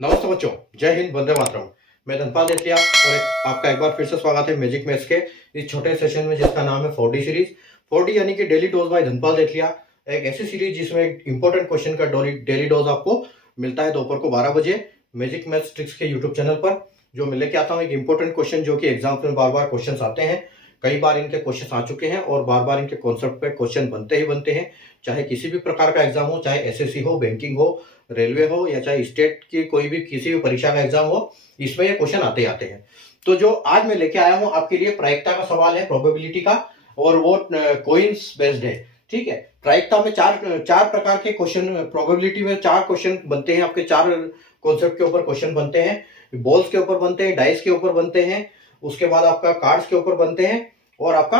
नमस्ते बच्चों, जय हिंद, वंदे मातरम। मैं धनपाल देतिया और आपका एक बार फिर से स्वागत है मैजिक मैथ्स के इस छोटे सेशन में जिसका नाम है 4D सीरीज। 4D यानी कि डेली डोज बाय धनपाल देतिया, एक ऐसी सीरीज जिसमें एक इंपॉर्टेंट क्वेश्चन का डेली डोज आपको मिलता है दोपहर को 12 बजे मैजिक मैथ्स ट्रिक्स के यूट्यूब चैनल पर। जो मैं लेके आता हूँ एक इंपॉर्टेंट क्वेश्चन जो कि एग्जाम में बार बार क्वेश्चन आते हैं, कई बार इनके क्वेश्चन आ चुके हैं और बार बार इनके कॉन्सेप्ट पे क्वेश्चन बनते ही बनते हैं। चाहे किसी भी प्रकार का एग्जाम हो, चाहे एसएससी हो, बैंकिंग हो, रेलवे हो या चाहे स्टेट की कोई भी किसी भी परीक्षा का एग्जाम हो, इसमें ये क्वेश्चन आते ही आते हैं। तो जो आज मैं लेके आया हूं आपके लिए प्रायिकता का सवाल है, प्रोबेबिलिटी का, और वो कोइंस बेस्ड है। ठीक है, प्रायिकता में चार प्रकार के क्वेश्चन, प्रोबेबिलिटी में 4 क्वेश्चन बनते हैं आपके, 4 कॉन्सेप्ट के ऊपर क्वेश्चन बनते हैं। बॉल्स के ऊपर बनते हैं, डाइस के ऊपर बनते हैं, उसके बाद आपका कार्ड्स के ऊपर बनते हैं और आपका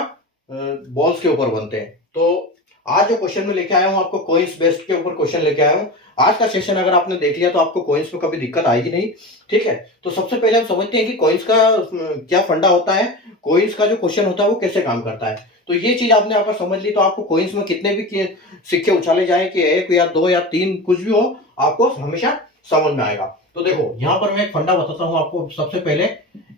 बॉल्स के ऊपर बनते हैं। तो आज जो क्वेश्चन में लेके आया हूं आपको कोइंस बेस्ड के ऊपर क्वेश्चन लेके आया हूं। आज का सेशन अगर आपने देख लिया तो आपको कॉइन्स में कभी दिक्कत आएगी नहीं। ठीक है, तो सबसे पहले हम समझते हैं कि कॉइन्स का क्या फंडा होता है, कॉइन्स का जो क्वेश्चन होता है वो कैसे काम करता है। तो ये चीज आपने अगर समझ ली तो आपको कॉइन्स में कितने भी सिक्के उछाले जाए कि 1 या 2 या 3 कुछ भी हो, आपको हमेशा समझ में आएगा। तो देखो यहाँ पर मैं एक फंडा बताता हूँ आपको। सबसे पहले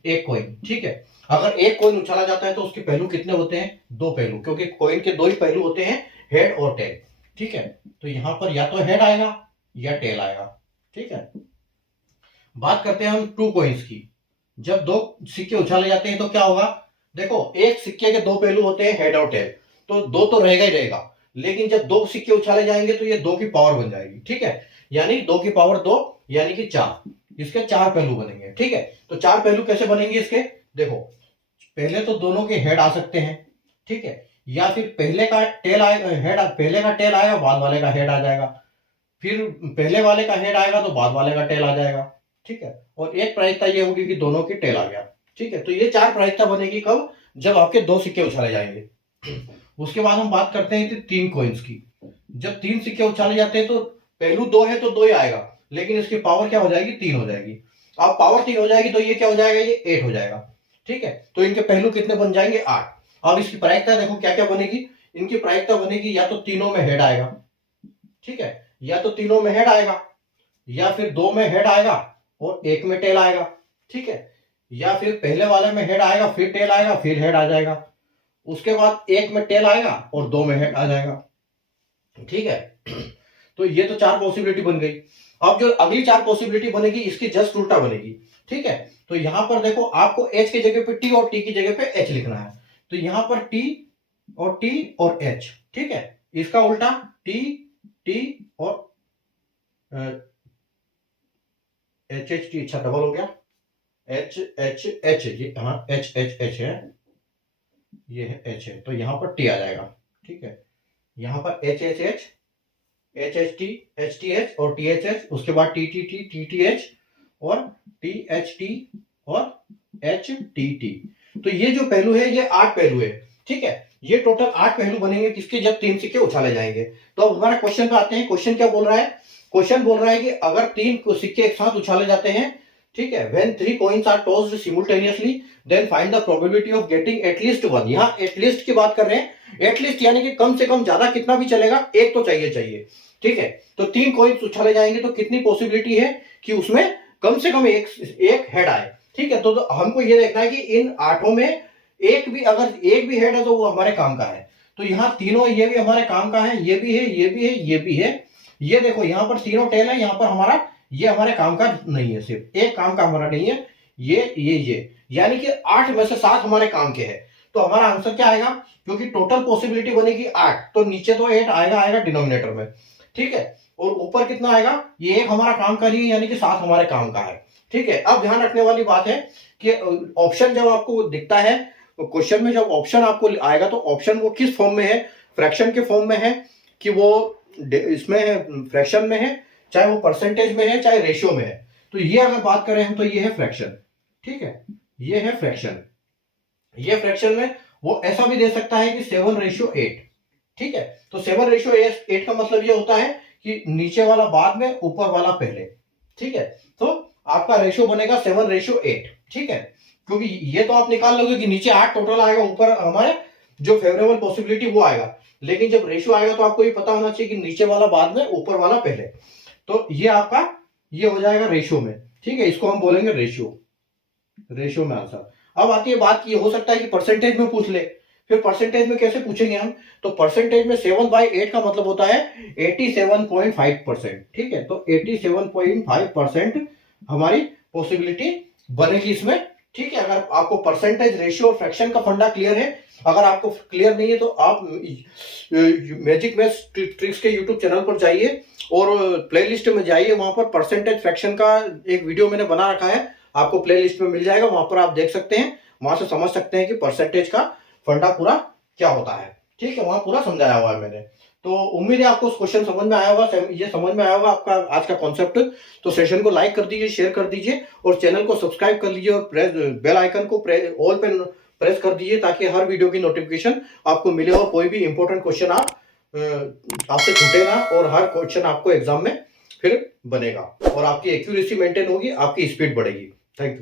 एक कॉइन, ठीक है, अगर एक कॉइन उछाला जाता है तो उसके पहलू कितने होते हैं? 2 पहलू, क्योंकि कॉइन के 2 ही पहलू होते हैं, हेड और टेल। ठीक है, तो यहां पर या तो हेड आएगा या टेल आएगा। ठीक है, बात करते हैं हम 2 कॉइन्स की। जब 2 सिक्के उछाले जाते हैं तो क्या होगा? देखो, एक सिक्के के 2 पहलू होते हैं, हेड और टेल, तो 2 तो रहेगा ही रहेगा। लेकिन जब 2 सिक्के उछाले जाएंगे तो ये 2 की पावर बन जाएगी। ठीक है, यानी 2 की पावर 2 यानी कि 4, इसके 4 पहलू बनेंगे। ठीक है, तो 4 पहलू कैसे बनेंगे इसके? देखो, पहले तो दोनों के हेड आ सकते हैं, ठीक है, या फिर पहले का टेल आएगा, हेड पहले का टेल आएगा, बाद वाले का हेड आ जाएगा, फिर पहले वाले का हेड आएगा तो बाद वाले का टेल आ जाएगा। ठीक है, और एक प्रायिकता ये होगी कि दोनों की टेल आ गया। ठीक है, तो ये 4 प्रायिकता बनेगी कब? जब आपके 2 सिक्के उछाले जाएंगे। उसके बाद हम बात करते हैं 3 कॉइन्स की। जब 3 सिक्के उछाले जाते हैं तो पहलू 2 है तो 2 ही आएगा, लेकिन इसकी पावर क्या हो जाएगी? 3 हो जाएगी। अब पावर 3 हो जाएगी तो ये क्या हो जाएगा? ये 8 हो जाएगा। ठीक है, तो इनके पहलू कितने बन जाएंगे? 8। अब इसकी प्रायिकता देखो क्या क्या बनेगी। इनकी प्रायिकता बनेगी या तो तीनों में हेड आएगा, ठीक है, या तो तीनों में हेड आएगा, या फिर 2 में हेड आएगा और 1 में टेल आएगा। ठीक है, या फिर पहले वाले में हेड आएगा, फिर टेल आएगा, फिर हेड आ जाएगा। उसके बाद 1 में टेल आएगा और 2 में हेड आ जाएगा। ठीक है, तो ये तो 4 पॉसिबिलिटी बन गई। अब जो अगली 4 पॉसिबिलिटी बनेगी इसकी जस्ट उल्टा बनेगी। ठीक है, तो यहां पर देखो, आपको एच की जगह पे टी और टी की जगह पे एच लिखना है। तो यहां पर टी और एच। ठीक है, इसका उल्टा टी और एच एच टी, अच्छा डबल हो गया, एच एच एच, ये हाँ एच एच एच है, ये है एच है, तो यहां पर टी आ जाएगा। ठीक है, यहां पर H H H, H T H और टी एच एच, उसके बाद टी टी एच और टी एच टी और एच टी टी। तो ये जो पहलू है ये 8 पहलू है। ठीक है, ये टोटल 8 पहलू बनेंगे किसके? जब 3 सिक्के उछाले जाएंगे। तो अब हमारा क्वेश्चन पे आते हैं। क्वेश्चन क्या बोल रहा है? क्वेश्चन बोल रहा है कि अगर 3 सिक्के एक साथ उछाले जाते हैं, ठीक है, when 3 coins are tossed simultaneously then find the probability of getting at least 1। यहां एटलीस्ट की बात कर रहे हैं। एटलीस्ट यानी कि कम से कम, ज्यादा कितना भी चलेगा, एक तो चाहिए। ठीक है, तो 3 कॉइन्स उछाले जाएंगे तो कितनी पॉसिबिलिटी है कि उसमें कम से कम एक हेड आए। ठीक है, तो हमको ये देखना है कि इन 8 में अगर एक भी हेड है तो वो हमारे काम का है। तो यहाँ तीनों, ये भी हमारे काम का है, ये भी है, ये भी है, ये भी है। ये देखो यहाँ पर तीनों टेल है, यहाँ पर हमारा, ये हमारे काम का नहीं है, सिर्फ एक काम का हमारा नहीं है, ये यानी कि 8 में से 7 हमारे काम के हैं। तो हमारा आंसर क्या आएगा? क्योंकि टोटल पॉसिबिलिटी बनेगी 8, तो नीचे तो 8 आएगा डिनोमिनेटर में। ठीक है, और ऊपर कितना आएगा? ये एक हमारा काम का नहीं है, यानी कि 7 हमारे काम का है। ठीक है, अब ध्यान रखने वाली बात है कि ऑप्शन जब आपको दिखता है क्वेश्चन में, जब ऑप्शन आपको आएगा तो ऑप्शन वो किस फॉर्म में है? फ्रैक्शन के फॉर्म में है कि वो इसमें है, फ्रैक्शन में है, चाहे वो परसेंटेज में है, चाहे रेशियो में है। तो ये अगर बात करें हम तो ये है फ्रैक्शन। ठीक है, ये है फ्रैक्शन। ये फ्रैक्शन में वो ऐसा भी दे सकता है कि 7:8। ठीक है, तो 7:8 का मतलब ये होता है कि नीचे वाला बाद में, ऊपर वाला पहले। ठीक है, तो आपका रेशियो बनेगा 7:8। ठीक है, क्योंकि ये तो आप निकाल लोगे कि नीचे 8 टोटल आएगा, ऊपर हमारे जो फेवरेबल पॉसिबिलिटी वो आएगा। लेकिन जब रेशियो आएगा तो आपको ये पता होना चाहिए कि नीचे वाला बाद में, ऊपर वाला पहले। तो ये आपका ये हो जाएगा रेशियो में, ठीक है, इसको हम बोलेंगे रेशियो, रेशियो में आंसर। अब आती है बात, ये हो सकता है कि परसेंटेज में पूछ ले, फिर परसेंटेज में कैसे पूछेंगे हम, तो परसेंटेज में 7/8 का मतलब होता है 87.5%, ठीक है, तो 87.5% हमारी पॉसिबिलिटी बनेगी इसमें, ठीक है। अगर आपको परसेंटेज, रेशियो और फ्रैक्शन का फंडा क्लियर है, अगर आपको क्लियर नहीं है तो आप मैजिक मैथ्स ट्रिक्स के यूट्यूब चैनल पर जाइए और प्लेलिस्ट में जाइए, वहां पर परसेंटेज फ्रैक्शन का एक वीडियो मैंने बना रखा है, आपको प्लेलिस्ट में मिल जाएगा, वहां पर आप देख सकते हैं, वहां से समझ सकते हैं कि परसेंटेज का फंडा पूरा क्या होता है, ठीक है, वहां पूरा समझाया हुआ है मैंने। तो उम्मीद है आपको क्वेश्चन समझ में आया होगा, ये समझ में आया होगा आपका आज का कॉन्सेप्ट। तो सेशन को लाइक कर दीजिए, शेयर कर दीजिए और चैनल को सब्सक्राइब कर लीजिए और बेल आइकन को ऑल पे प्रेस कर दीजिए ताकि हर वीडियो की नोटिफिकेशन आपको मिले और कोई भी इंपॉर्टेंट क्वेश्चन आपसे छूटे ना, और हर क्वेश्चन आपको एग्जाम में फिर बनेगा और आपकी एक्यूरेसी मेंटेन होगी, आपकी स्पीड बढ़ेगी। Thank you.